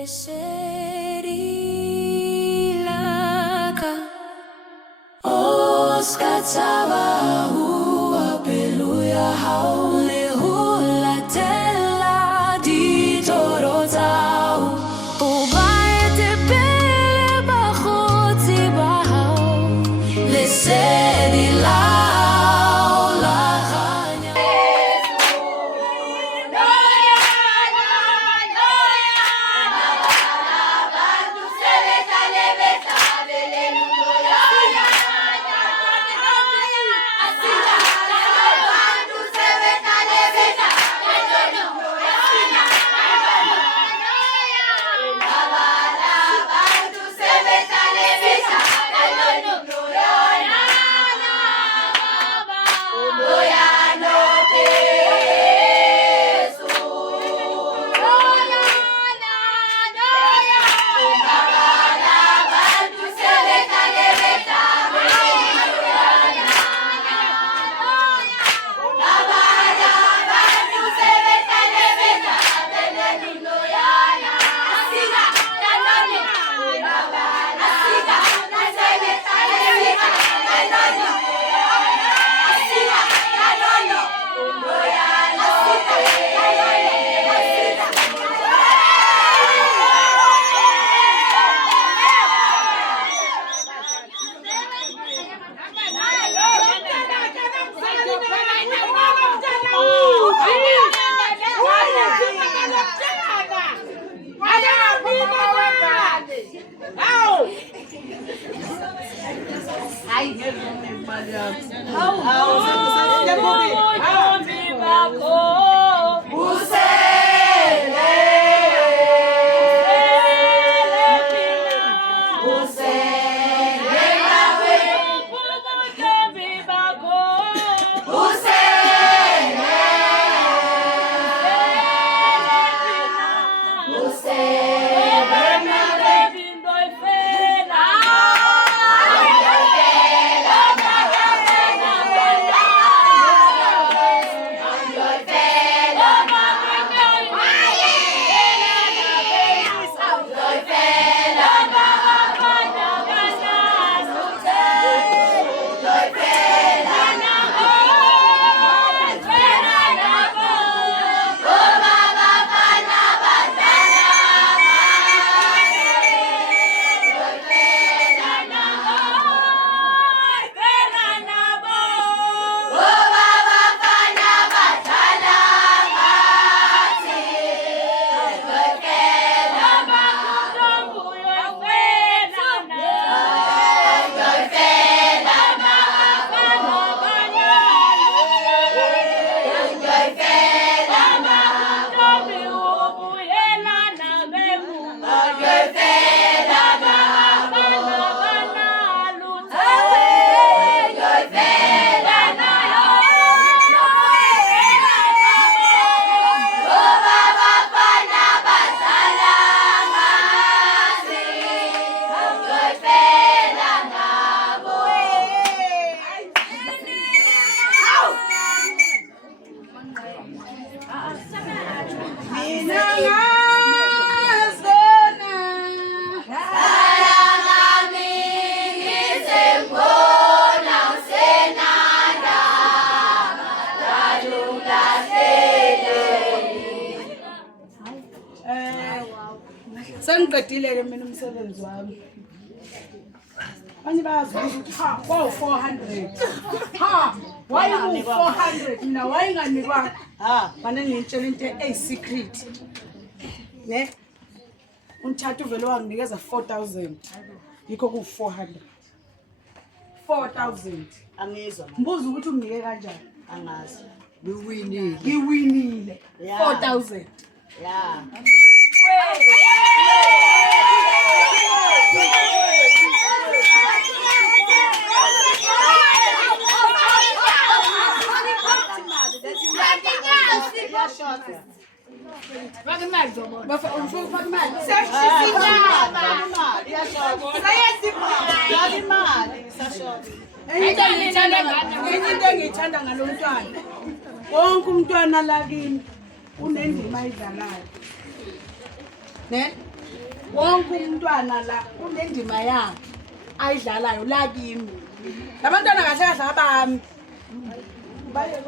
Leserilaka Oskataba hua peluya haule hula tela di torotau Ubaye te pele bakhoti bahau Leserilau la khanya Sengiqedile mina umsebenzi wami. Manje bayazibuza ukuthi ha, wow 400. Ha, why you 400? Mina wayinganikwa. Ha, bana ngitshela into secret. Ne? Umthathu vele wanginikeza 4000. Yikho ku 400. 4000. Angizwa. Mbuza ukuthi unginike kanjani? Angazi. Ngiwinile. 4000. Yeah. Engithanda ngalo mntwana. Wonke umntwana lakini unendima ayidlalayo. Ne? wonke umntwana la unendima yakhe ayidlalayo la kimi. Labantwana kahle kahle abami. Baye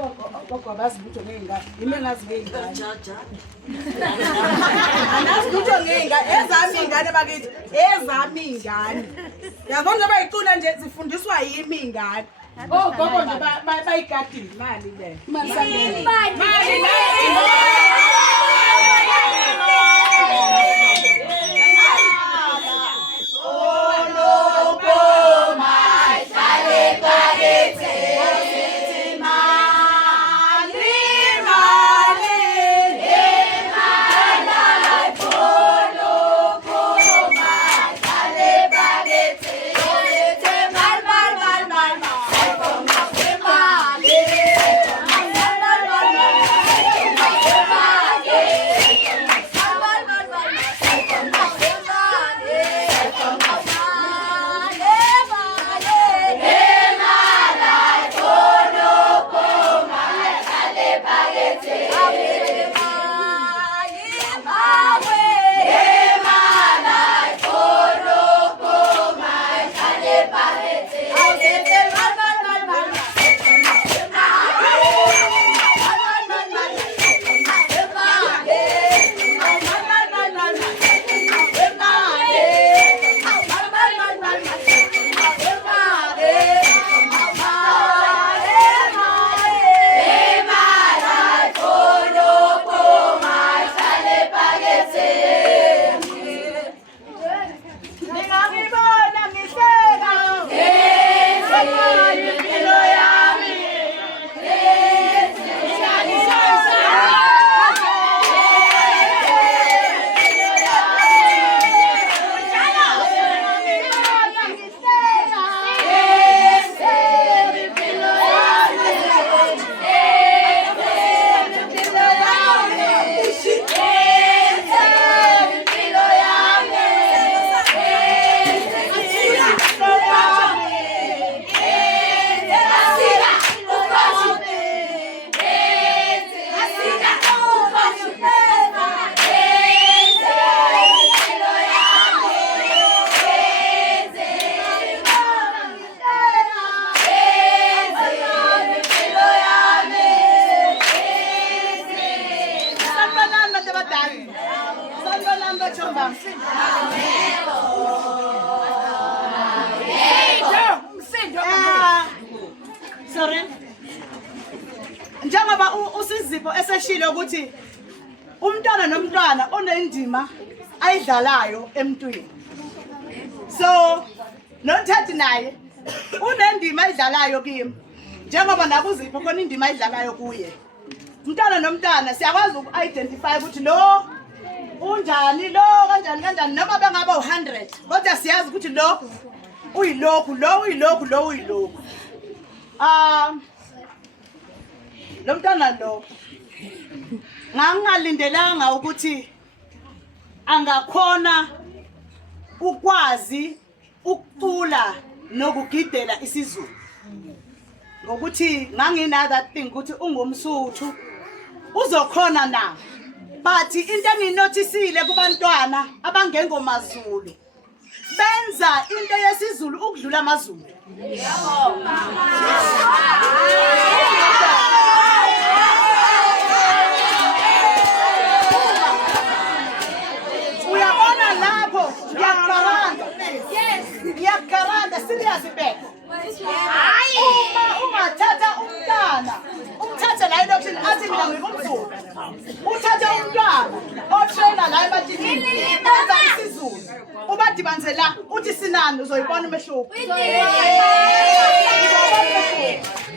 gogo bazibutho ngeyingane. Yimi ngazi ngeyingane. Anazi ukuthi ngeyingane ezami ingane bakithi, ezami ingane. Yabona nje bayicula nje zifundiswa yimi ingane. Oh gogo nje bayigadile imali le. Imali Sorry. Njengoba uSizipho eseshilo ukuthi umntwana nomntwana onendima ayidlalayo emntwini. So noNthathi naye unendima ayidlalayo kimi. Njengoba nakuZipho khona indima ayidlalayo kuye. Umntwana nomntwana siyakwazi uku-identify ukuthi lo unjani, lo kanjani noma bengaba u100 kodwa siyazi ukuthi lo uyilokhu, lo uyilokhu, lo uyilokhu. Lo mntwana lo ngangalindelanga ukuthi angakhona ukwazi ukucula nokugidela isiZulu, ngokuthi ngangina that thing ukuthi ungumSuthu uzokhona na. But into enginotisile kubantwana abangengomazulu benza into yesiZulu ukudlula amaZulu. Uyabona lapho ngiyakaranda serious back. Uma ungathatha umntana umthathe la adoption athi mina ngingumZulu, uthatha umntwana otrainer la ebathini benza isiZulu ubadibanise la uthi sinani uzoyibona umehluko.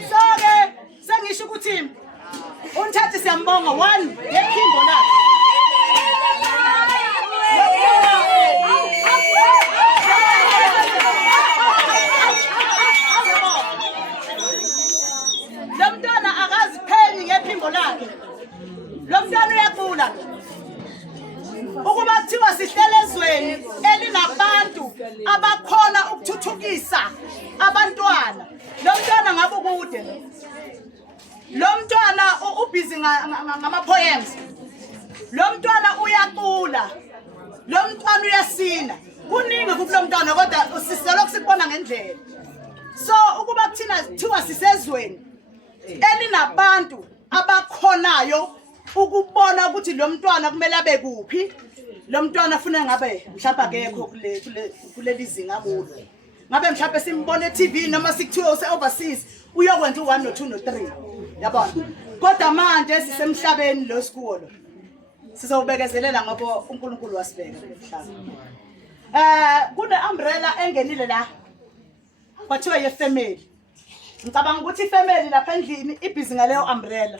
So ke sengisho ukuthi uNthathi siyambonga one yephimbo lakhe. Lo mntwana akazipheni ngephimbo lakhe. Lo mntwana uyaqula. Ukuba kuthiwa sihlele ezweni elinabantu abakhona ukuthuthukisa abantwana. Lo mntwana ngabe kude. Lo mntwana ubusy ngama poems. Lo mntwana uyaqula. umfana uyasina kuningi kulo mntwana kodwa siselokhu sikubona ngendlela so ukuba kuthina kuthiwa sisezweni elinabantu abakhonayo ukubona ukuthi lo mntwana kumele abe kuphi lo mntwana ufuna ngabe mhlawumbe akekho kuleli zinga kulo ngabe mhlawumbe simbone TV noma sikuthiwa use overseas uyokwenza u1 no2 no3 yabona kodwa manje sisemhlabeni lo sikolo sizowubekezelela ngoba uNkulunkulu wasibeka emhlabeni kune umbrella engenile la kwathiwa ye family ngicabanga ukuthi ifamily lapha endlini ibhizi ngaleyo umbrella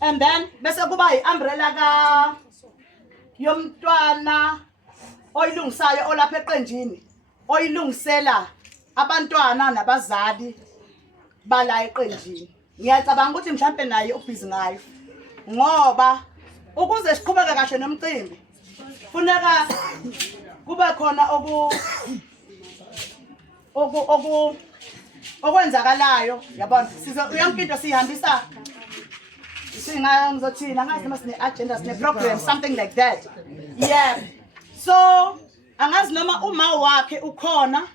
and then bese kuba iumbrella ka yomntwana oyilungisayo olapha eqenjini oyilungisela abantwana nabazali bala eqenjini ngiyacabanga ukuthi mhlambe naye ubhizi ngayo ngoba ukuze siqhubeke kahle nomcimbi funeka kube khona okwenzakalayo yabona yonke into sihambisa singazothina ngazi noma sine agenda sine program something like that yeah so angazi noma uma wakhe ukhona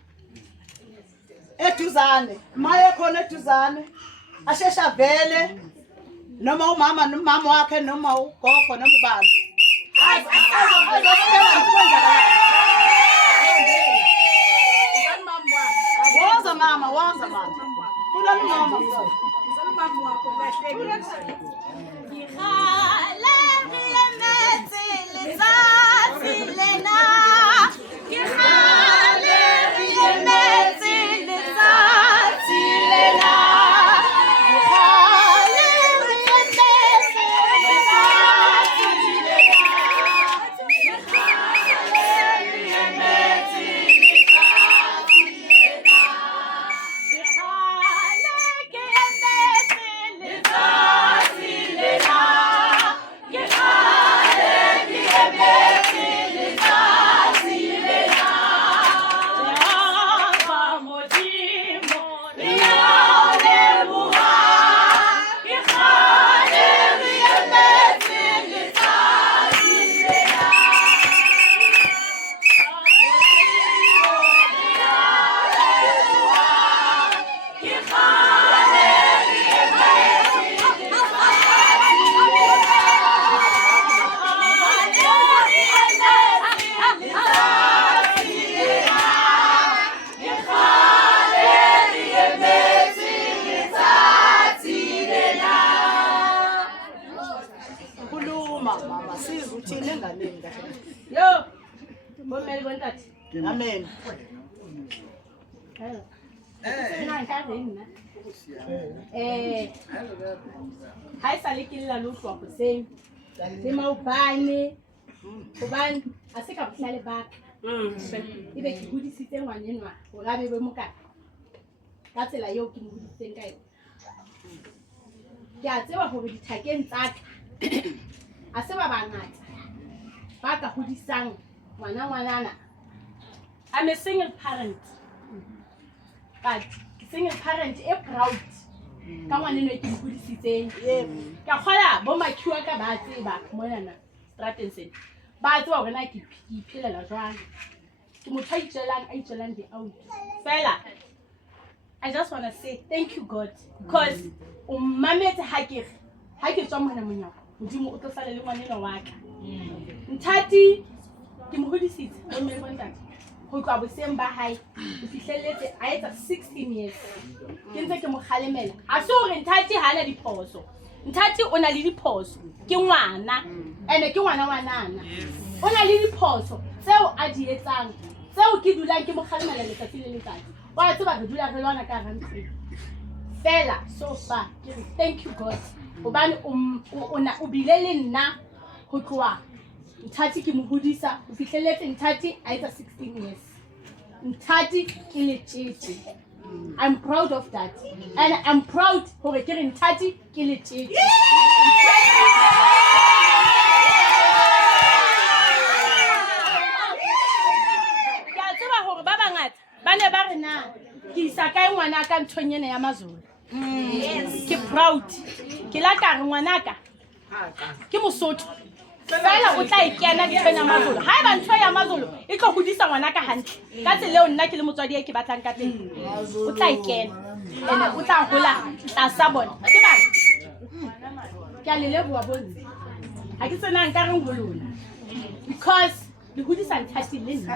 eduzane maye khona eduzane ashesha vele noma umama nomama wakhe noma ugogo noma ubaba waza mama kula mama Amen. Hai sale ke la lo hlwa hoseng le maobane hobane a se ka bohla le baka ebe ke hodisitse ngwanenwa ho rabe be moka ka tsela eo ke mo hodisitseng ka yona ke a tseba hore dithakeng tsa ka a se ba bangata ba ka hodisang ngwanana. I'm a single parent, but single parent is proud. Come on, you can put it in. Kahola, Boma Kuaka Bati back, Monana, Stratton. But when I keep pillar as one, to Mutai Jalan, the out. Fella, I just want to say thank you, God, because Mamma Hagif someone, would you move to Salary one in a whack? Tati, Kim Hoodie seat, when that. Who got with same by if you say I had 16 years. Can take a Mohalemel. I saw in Tati Hana the Poso. Tati on a little pose. Kiwana and a Kiwana. On a little poso. So I did sang. So kid you like Mohalemel and the feeling time. Why so I do like a Lona country. Fella, so far. Thank you, God. Uban ubilele na hukua. Tati kimuhudisa ufikelete Ntati aita 16 years. Ntati kilichichi. I'm proud of that. And I'm proud for getting Ntati kilichichi. Ya tseba hore ba bangata ba ne ba re na ke isa kae ngwana ka nthonyene ya Mazulu. Ke proud. Ke la ka re ngwanaka ke Mosotho. fela o tla ikena ditshweng ya mazolo haeba ntho ya mazolo e tlo godisa ngwana ka hantle ka tsela eo nna ke le motswadi e ke batlang ka teng o tla ikena ene o tla gola tlasa bona ke bana ke a le leboha bonne ha ke tsena nka reng ho lona because le hodisa nthati le nna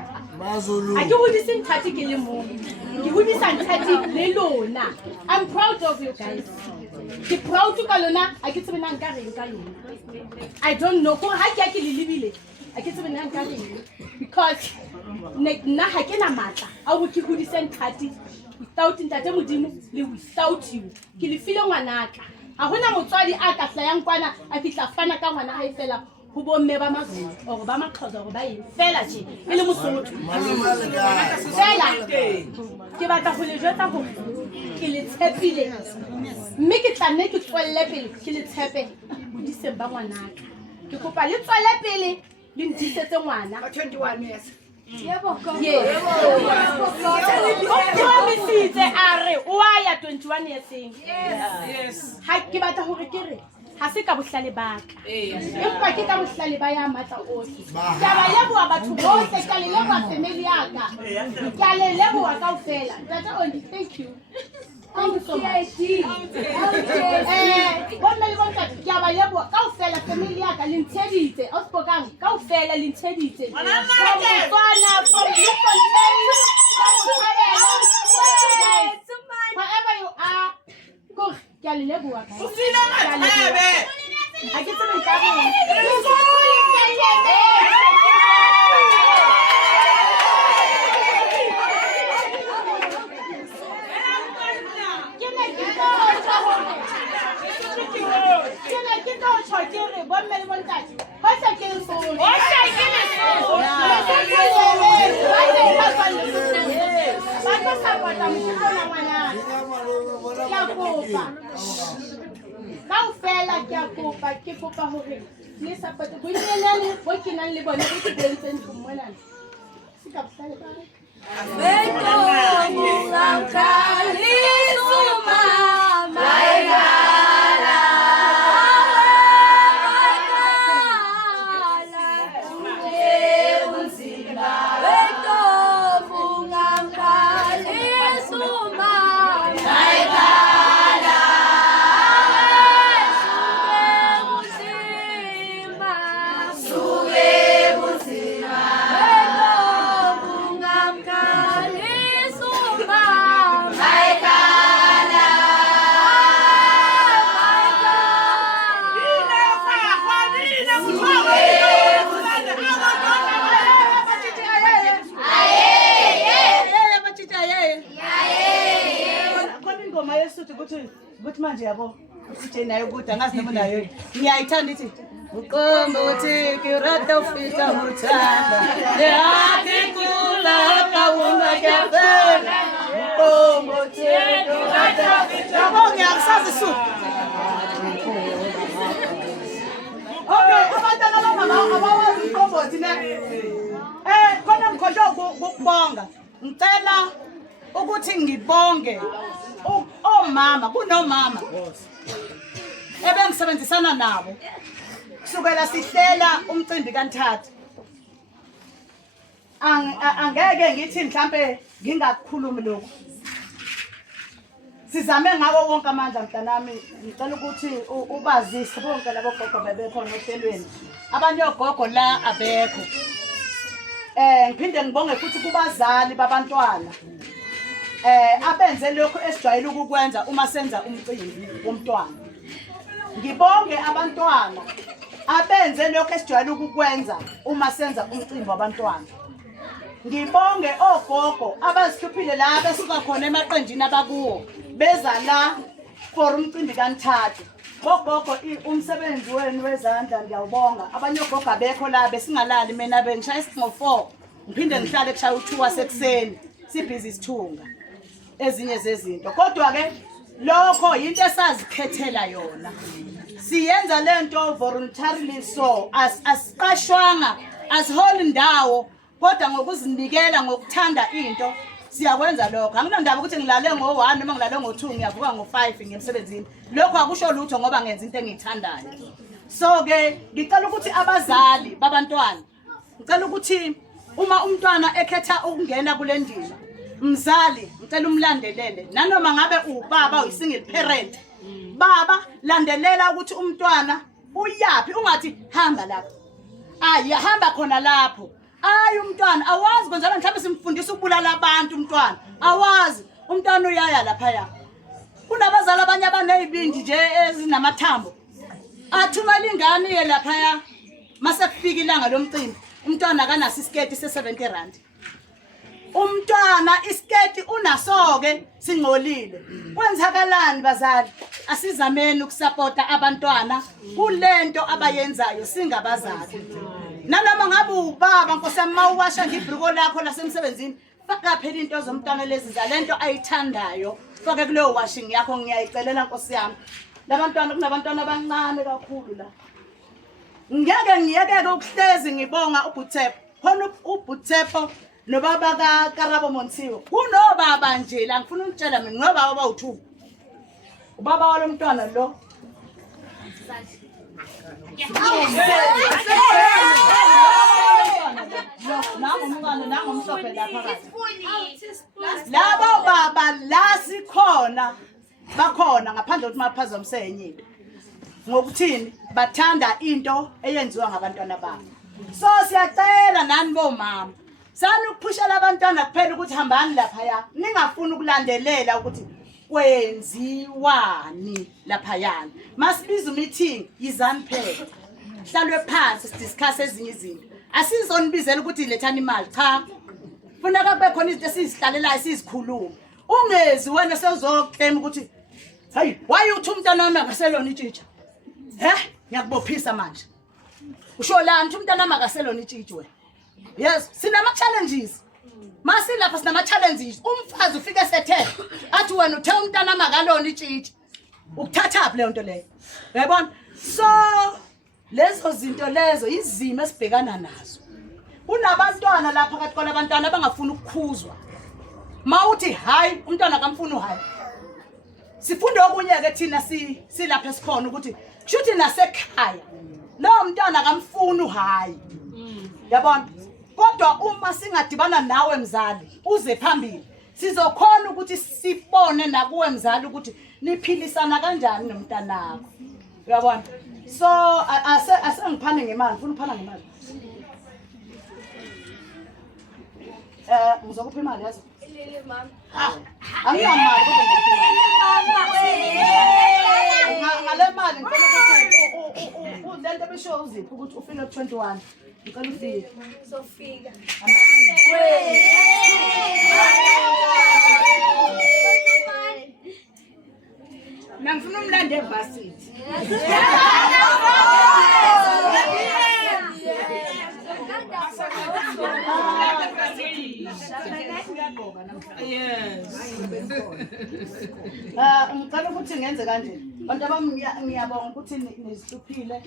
ha ke hodise nthati ke le mong ke hodisa nthati le lona. I'm proud of you guys. Ke proud ka lona ha ke tsena nka reng ka lona. I don't know go ha ke le lebile ha ke tsena nka reng because nna ha ke na matla a go ke hodise nthati without ntate modimo le without you ke le file ngwanaka ha hona motswadi a ka hlayang kwana a fitla fana ka ngwana hae fela ho bomme ba mazulu or ba maqhoza or ba eng fela je e le mosotho fela ke batla go le jwetsa hore ke le tshepile mme ke tla nne ke tswelle pele ke le tshepe bodiseng ba ngwanaka ke kopa le tswelle pele le ndisetse ngwana 21 years promisitse a re o a ya 21 yearseng ha ke batla hore ke re ha se ka bohlale baka empa ke ka bohlale ba ya matla ohle ke ba leboha batho bohle ka le leboha family ya ka ke le leboha kaofela tata Ondi thank you so much bona le bona ke ba leboha kaofela family ya ka le ntsheditse o spokang kaofela le ntsheditse bana from wherever you are go ke le leboha ka o fina mathebe ha ke tsebe ka bo ke kopa hore le support go inelele go kenang le bona go ke bontseng mona se ka bohlale ba ukuthi manje yabo ukuthi nayo ukuthi angazi noma nayo ngiyayithanda ithi uqombo uthi kirata ufika uthanda lehathi kula kawunga kafela uqombo uthi kirata ufika yabo ngiyakusazi su okay abantwana bamama abawazi uqombo uthi ne khona ngikhohle ukubonga ngicela ukuthi ngibonge omama kunomama ebengisebenzisana nabo kusukela sihlela umcimbi kaNthatha angeke ngithi mhlambe ngingakukhulumi lokho sizame ngawo wonke amandla mntanami ngicela ukuthi ubazise bonke labo gogo bebekhona ohlelweni abanye ogogo la abekho ngiphinde ngibonge futhi kubazali babantwana abenze lokho esijwayele ukukwenza uma senza umcimbi womntwana ngibonge abantwana abenze lokho esijwayele ukukwenza uma senza umcimbi wabantwana ngibonge ogogo abazikhuphile la besuka khona emaqenjini abakuwo beza la for umcimbi kaNthatha ogogo umsebenzi wenu wezandla ngiyawubonga abanye ogogo abekho la besingalali mina bengishaya isingo4 ngiphinde ngihlale kushaya u2 wasekuseni sibhizi isithunga ezinye zezinto kodwa ke lokho into esazikhethela yona siyenza lento voluntarily so asiqashwanga asiholi indawo kodwa ngokuzinikela ngokuthanda into siyakwenza lokho anginandaba ukuthi ngilale ngo1 noma ngilale ngo2 ngiyavuka ngo5 ngemsebenzini lokho akusho lutho ngoba ngenza into engiyithandayo So ke ngicela ukuthi abazali babantwana ngicela ukuthi uma umntwana ekhetha ukungena kule ndima mzali ngicela umlandelele nanoma ngabe ubaba uyisingle parent baba landelela ukuthi umntwana uyapi ungathi hamba lapha hamba khona lapho umntwana awazi konjalo mhlawumbe simfundisa ukubulala abantu umntwana awazi umntwana uyaya lapha ya kunabazali abanye abanezibindi nje ezinamathambo athumela ingane ye lapha ya mase kufika ilanga lomcimbi umntwana akanaso isiketi se70 rand umntwana isiketi unasoke singcolile kwenzakalani bazali asizameni ukusupporta abantwana kulento abayenzayo singabazali nanoma ngabe ubaba nkosami mawuwasha ngibhriko lakho lasemsebenzini faka phela into zomntwana lezi zalento ayithandayo fake kuleyo washing yakho ngiyayicelela nkosi yami labantwana kunabantwana abancane kakhulu la ngeke ngiyekeke ukuhlezi ngibonga uButhepho khona uButhepho nobaba kaKarabo Montsiwe kunobaba nje la ngifuna ukutshela mina ngobaba abawu2 ubaba walomntwana lo labo baba la sikhona bakhona ngaphandle ukuthi maphazamse enye into ngokuthini bathanda into eyenziwa ngabantwana babo so siyacela nani bomama sani ukuphushela abantwana kuphela ukuthi hambani lapha ya ningafuni ukulandelela ukuthi kwenziwani lapha yana masibiza meeting yizani phela hlalwe phansi sidiscuss ezinye izinto asizonibizela ukuthi lethani imali cha funeka kube khona izinto esizihlalelayo sizikhuluma ungezi wena sewuzoclaim ukuthi hayi why uthi umntana wami akaselona itshitsha ngiyakubophisa manje usho lani uthi umntana wami akaselona itshitsha wena yes sinama challenges masilapha sinama challenges umfazi ufike sethe athi wena uthe umntana wami akalona itshitsha ukuthatha phi leyo nto leyo uyabona so lezo zinto lezo izimo esibhekana nazo kunabantwana lapha phakathi kwabantwana abangafuni ukukhuzwa mawuthi hayi umntwana akamfuni hayi sifunda okunye ke thina silapha esikhona ukuthi kushuthi nasekhaya lo mntwana akamfuni hayi yabona kodwa uma singadibana nawe mzali uze phambili sizokhona ukuthi sibone nakuwe mzali ukuthi niphilisana kanjani nomntanakho uyabona so asengiphane ngemali ngifuna ukuphana ngemali ngizokupha imali yazo anginamali kodwa ngale mali ngicela ukuthi lento besho uziphi ukuthi ufike ku21 ngicela ufike Sofika. Nangifuna umlande evasithi. Yes. Ngicela ukuthi ngenze kanje. Bantu abami ngiyabonga ukuthi nizihluphile.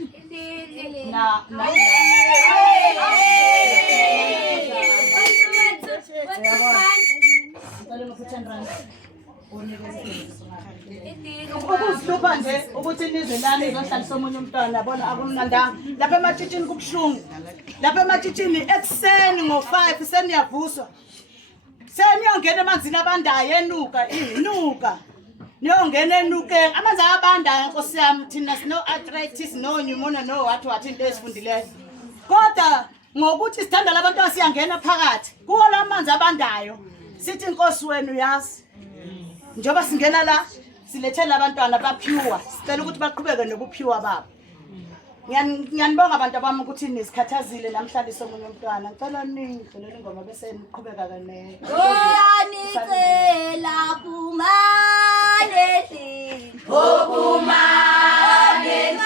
Na ukuzihlupha nje ukuthi nizelane izohlalisa omunye umntwana yabona akumnandanga lapha ematshitshini kubuhlungu lapha ematshitshini ekuseni ngo5 seniyavuswa seniyongena emanzini abandayo inuka niyongena enukeni amanzi abandayo nkosi yami thina sino arthritis no pneumonia no wathi into esifundileyo kodwa ngokuthi sithanda labantwana siyangena phakathi kuwo lamanzi abandayo sithi inkosi wenu yazi njoba singena la silethela abantwana baphiwa sicela ukuthi baqhubeke nobuphiwa babo ngiyanibonga abantu abami ukuthi nisikhathazile namhlanje somunye umntwana ngicela ningidlulele ingoma bese niqhubeka kane Oyanicela kumaleli okumaleli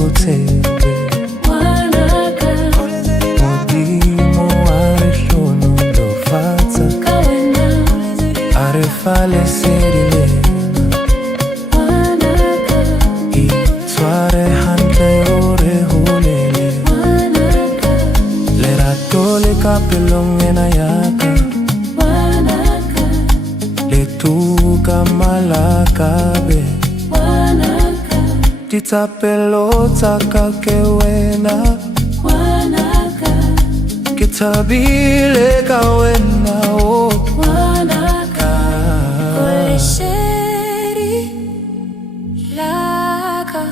ho tsebe ngwanaka Modimo a re hlonolofatsa ka wena a re fa lesedi lena ngwanaka itshware hantle o re holele ngwanaka lerato le ka pelong ena ya ka ngwanaka le tuka malaka be ngwanaka ditsapelo tsa ka ke wena ngwanaka ke thabile ka wena o ngwanaka o lesedi laka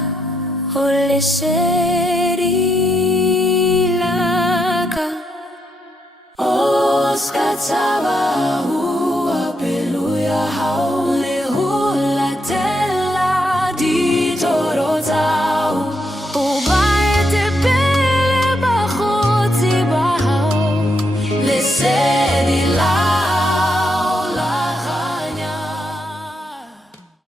o lesedi laka o ska tshaba hua pelo ya hao le ho latela ditoro tsa hao o ba etepele bakgotsi ba hao le se